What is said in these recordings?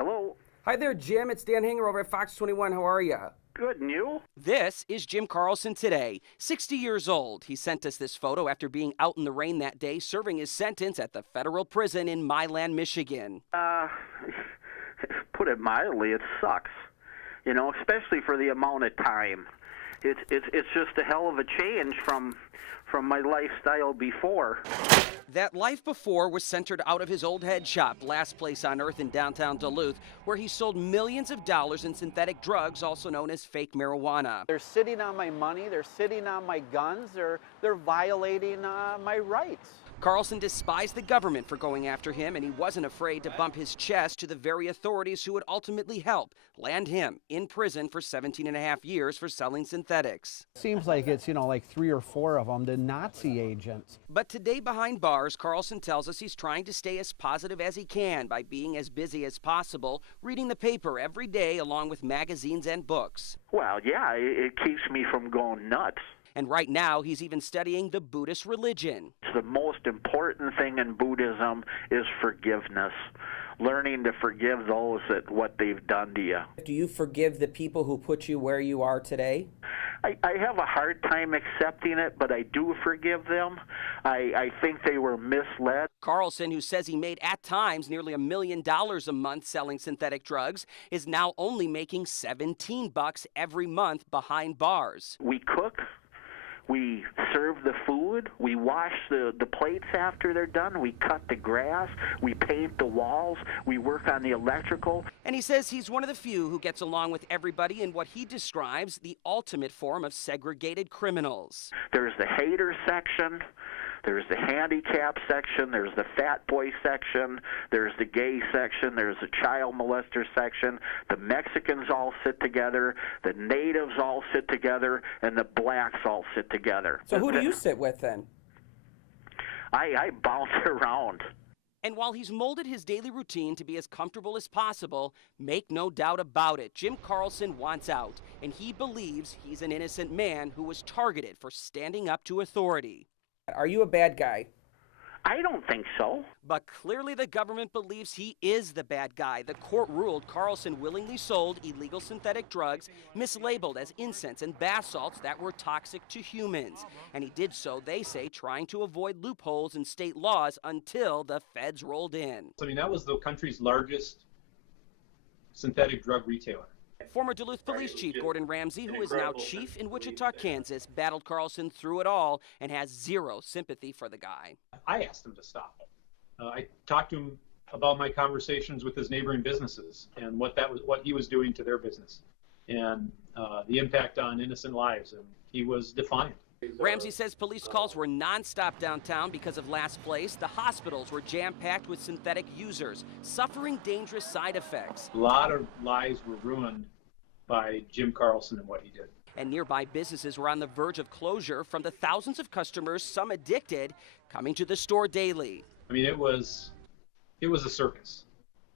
Hello. Hi there, Jim. It's Dan Hanger over at Fox 21. How are you? Good, and you? This is Jim Carlson today, 60 years old. He sent us this photo after being out in the rain that day, serving his sentence at the federal prison in Milan, Michigan. Put it mildly, it sucks. You know, especially for the amount of time. It's just a hell of a change from my lifestyle before. That life before was centered out of his old head shop, Last Place on Earth in downtown Duluth, where he sold millions of dollars in synthetic drugs, also known as fake marijuana. They're sitting on my money, they're sitting on my guns, they're violating my rights. Carlson despised the government for going after him, and he wasn't afraid to bump his chest to the very authorities who would ultimately help land him in prison for 17 and a half years for selling synthetics. Seems like it's, like 3 or 4 of them, the Nazi agents. But today behind bars, Carlson tells us he's trying to stay as positive as he can by being as busy as possible, reading the paper every day along with magazines and books. Well, yeah, it keeps me from going nuts. And right now, he's even studying the Buddhist religion. The most important thing in Buddhism is forgiveness. Learning to forgive those that what they've done to you. Do you forgive the people who put you where you are today? I have a hard time accepting it, but I do forgive them. I think they were misled. Carlson, who says he made at times nearly $1 million a month selling synthetic drugs, is now only making $17 every month behind bars. We cook. We serve the food, we wash the plates after they're done, we cut the grass, we paint the walls, we work on the electrical. And he says he's one of the few who gets along with everybody in what he describes the ultimate form of segregated criminals. There's the hater section, there's the handicap section, there's the fat boy section, there's the gay section, there's the child molester section, the Mexicans all sit together, the natives all sit together, and the blacks all sit together. So who do you sit with then? I bounce around. And while he's molded his daily routine to be as comfortable as possible, make no doubt about it, Jim Carlson wants out, and he believes he's an innocent man who was targeted for standing up to authority. Are you a bad guy? I don't think so. But clearly the government believes he is the bad guy. The court ruled Carlson willingly sold illegal synthetic drugs, mislabeled as incense and bath salts that were toxic to humans. And he did so, they say, trying to avoid loopholes in state laws until the feds rolled in. I mean, that was the country's largest synthetic drug retailer. Former Duluth Police Chief Gordon Ramsey, who is now chief in Wichita, Kansas, battled Carlson through it all and has zero sympathy for the guy. I asked him to stop it. I talked to him about my conversations with his neighboring businesses and what he was doing to their business and the impact on innocent lives, and he was defiant. Ramsey says police calls were nonstop downtown because of Last Place. The hospitals were jam-packed with synthetic users, suffering dangerous side effects. A lot of lives were ruined by Jim Carlson and what he did. And nearby businesses were on the verge of closure from the thousands of customers, some addicted, coming to the store daily. I mean, it was a circus,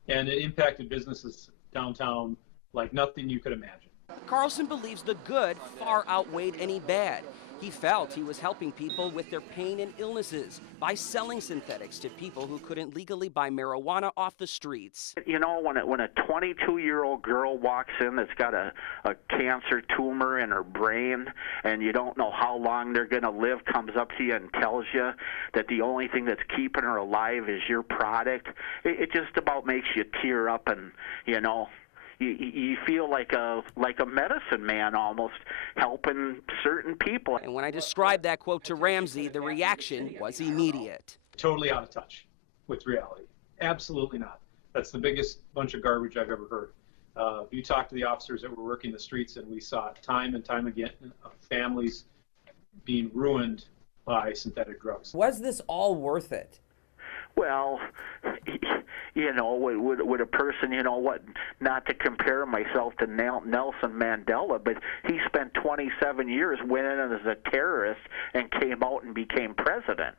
and it impacted businesses downtown like nothing you could imagine. Carlson believes the good far outweighed any bad. He felt he was helping people with their pain and illnesses by selling synthetics to people who couldn't legally buy marijuana off the streets. You know, when a 22-year-old girl walks in that's got a cancer tumor in her brain and you don't know how long they're going to live, comes up to you and tells you that the only thing that's keeping her alive is your product, it just about makes you tear up and, you feel like a medicine man almost, helping certain people. And when I described that quote to Ramsey, the reaction was immediate. Totally out of touch with reality. Absolutely not. That's the biggest bunch of garbage I've ever heard. You talk to the officers that were working the streets, and we saw time and time again families being ruined by synthetic drugs. Was this all worth it? Well, would a person, not to compare myself to Nelson Mandela, but he spent 27 years went in as a terrorist and came out and became president.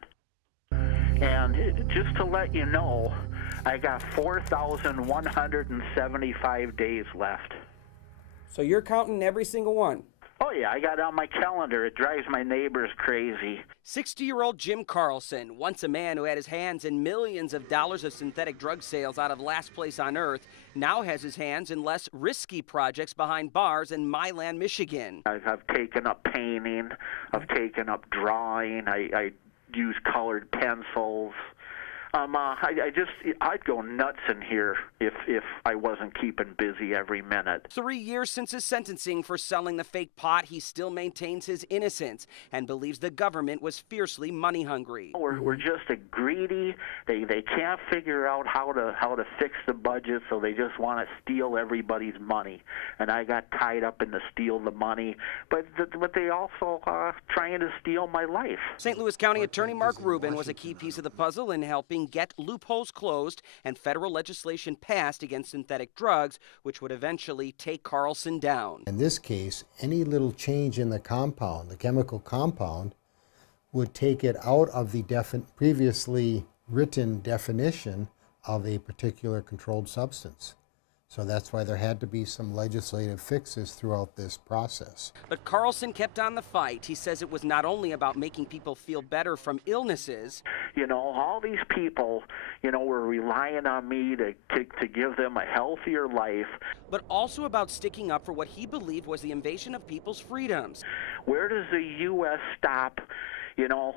And just to let you know, I got 4,175 days left. So you're counting every single one? Oh, yeah, I got it on my calendar. It drives my neighbors crazy. 60-year-old Jim Carlson, once a man who had his hands in millions of dollars of synthetic drug sales out of last place on earth, now has his hands in less risky projects behind bars in Milan, Michigan. I've taken up painting. I've taken up drawing. I use colored pencils. I'd go nuts in here if I wasn't keeping busy every minute. 3 years since his sentencing for selling the fake pot, he still maintains his innocence and believes the government was fiercely money hungry. We're just a greedy. They can't figure out how to fix the budget, so they just want to steal everybody's money. And I got tied up in the steal the money, but they also trying to steal my life. St. Louis County Attorney Mark Rubin was a key piece of the puzzle in helping get loopholes closed and federal legislation passed against synthetic drugs, which would eventually take Carlson down. In this case, any little change in the compound, the chemical compound, would take it out of the previously written definition of a particular controlled substance. So that's why there had to be some legislative fixes throughout this process. But Carlson kept on the fight. He says it was not only about making people feel better from illnesses. You know, all these people, were relying on me to give them a healthier life. But also about sticking up for what he believed was the invasion of people's freedoms. Where does the U.S. stop?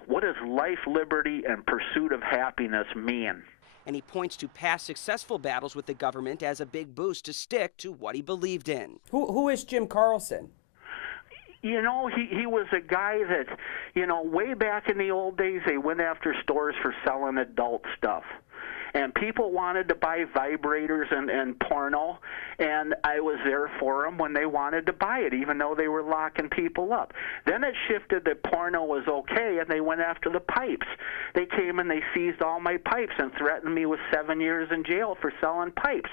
What does life, liberty, and pursuit of happiness mean? And he points to past successful battles with the government as a big boost to stick to what he believed in. Who is Jim Carlson? He was a guy that, way back in the old days, they went after stores for selling adult stuff. And people wanted to buy vibrators and porno, and I was there for them when they wanted to buy it, even though they were locking people up. Then it shifted that porno was okay, and they went after the pipes. They came and they seized all my pipes and threatened me with 7 years in jail for selling pipes.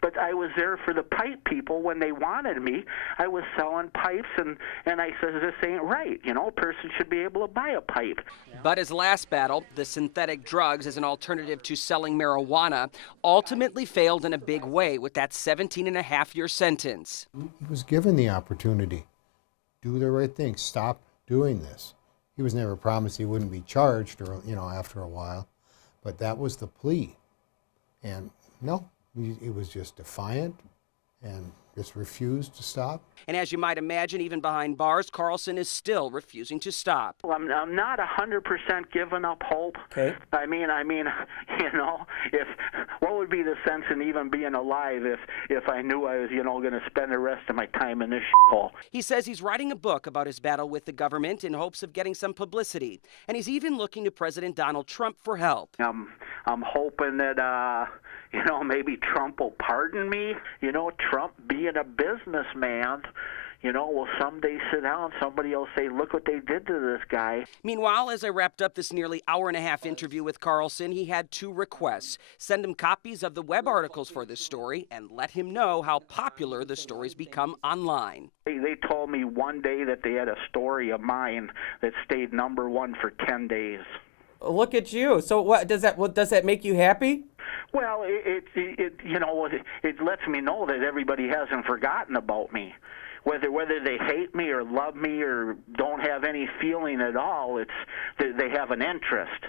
But I was there for the pipe people when they wanted me. I was selling pipes, and I said, this ain't right. A person should be able to buy a pipe. But his last battle, the synthetic drugs as an alternative to selling marijuana, ultimately failed in a big way with that 17-and-a-half-year sentence. He was given the opportunity. Do the right thing. Stop doing this. He was never promised he wouldn't be charged or, after a while. But that was the plea. And no, he was just defiant and just refused to stop. And as you might imagine, even behind bars, Carlson is still refusing to stop. Well, I'm not 100% giving up hope. Okay. I mean, what would be the sense in even being alive if I knew I was, going to spend the rest of my time in this shithole? He says he's writing a book about his battle with the government in hopes of getting some publicity, and he's even looking to President Donald Trump for help. I'm hoping that maybe Trump will pardon me. Trump being a businessman, will someday sit down and somebody will say, look what they did to this guy. Meanwhile, as I wrapped up this nearly hour-and-a-half interview with Carlson, he had 2 requests. Send him copies of the web articles for this story and let him know how popular the stories become online. They told me one day that they had a story of mine that stayed #1 for 10 days. Look at you. So what does that make you happy? Well, it lets me know that everybody hasn't forgotten about me. Whether they hate me or love me or don't have any feeling at all, they have an interest.